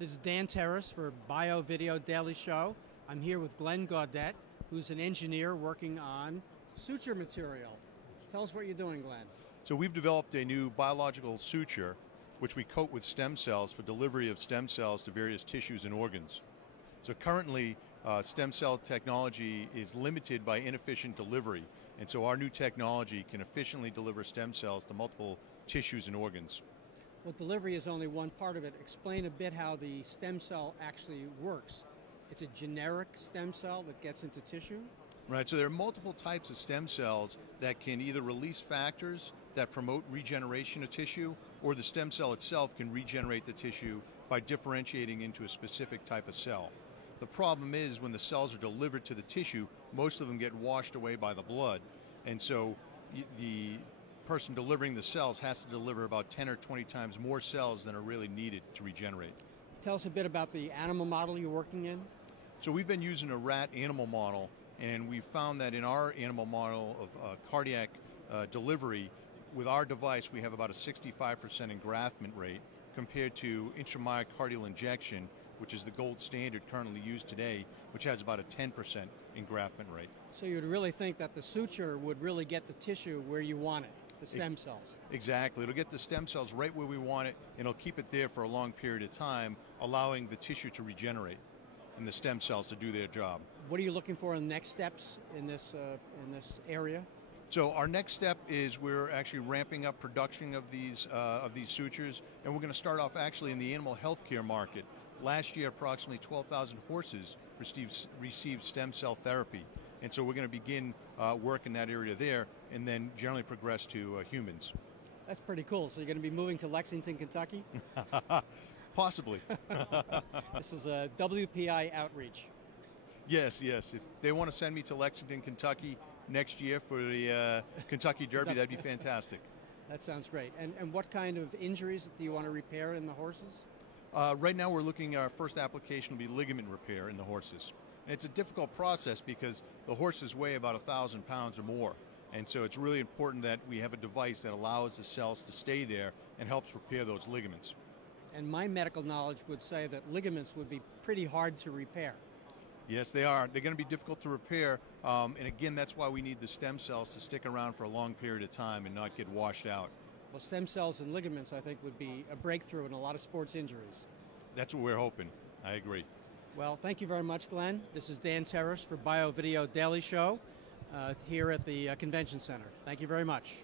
This is Dan Terrace for Bio Video Daily Show. I'm here with Glenn Gaudette, who's an engineer working on suture material. Tell us what you're doing, Glenn. So we've developed a new biological suture which we coat with stem cells for delivery of stem cells to various tissues and organs. So currently, stem cell technology is limited by inefficient delivery, and so our new technology can efficiently deliver stem cells to multiple tissues and organs. Well, delivery is only one part of it. Explain a bit how the stem cell actually works. It's a generic stem cell that gets into tissue? Right, so there are multiple types of stem cells that can either release factors that promote regeneration of tissue, or the stem cell itself can regenerate the tissue by differentiating into a specific type of cell. The problem is when the cells are delivered to the tissue, most of them get washed away by the blood, and so the person delivering the cells has to deliver about 10 or 20 times more cells than are really needed to regenerate. Tell us a bit about the animal model you're working in. So we've been using a rat animal model, and we found that in our animal model of cardiac delivery, with our device we have about a 65% engraftment rate compared to intramyocardial injection, which is the gold standard currently used today, which has about a 10% engraftment rate. So you'd really think that the suture would really get the tissue where you want it, the stem cells. Exactly. It'll get the stem cells right where we want it, and it'll keep it there for a long period of time, allowing the tissue to regenerate and the stem cells to do their job. What are you looking for in the next steps in this area? So our next step is we're actually ramping up production of these sutures, and we're going to start off actually in the animal healthcare market. Last year, approximately 12,000 horses received stem cell therapy, and so we're going to begin work in that area there, and then generally progress to humans. That's pretty cool. So you're going to be moving to Lexington, Kentucky? Possibly. This is a WPI outreach. Yes. If they want to send me to Lexington, Kentucky next year for the Kentucky Derby, that'd be fantastic. That sounds great. And what kind of injuries do you want to repair in the horses? Right now we're looking at our first application will be ligament repair in the horses. And it's a difficult process because the horses weigh about 1,000 pounds or more. And so it's really important that we have a device that allows the cells to stay there and helps repair those ligaments. And my medical knowledge would say that ligaments would be pretty hard to repair. Yes, they are. They're going to be difficult to repair. And again, that's why we need the stem cells to stick around for a long period of time and not get washed out. Well, stem cells and ligaments, I think, would be a breakthrough in a lot of sports injuries. That's what we're hoping. I agree. Well, thank you very much, Glenn. This is Dan Terrace for Bio Video Daily Show here at the Convention Center. Thank you very much.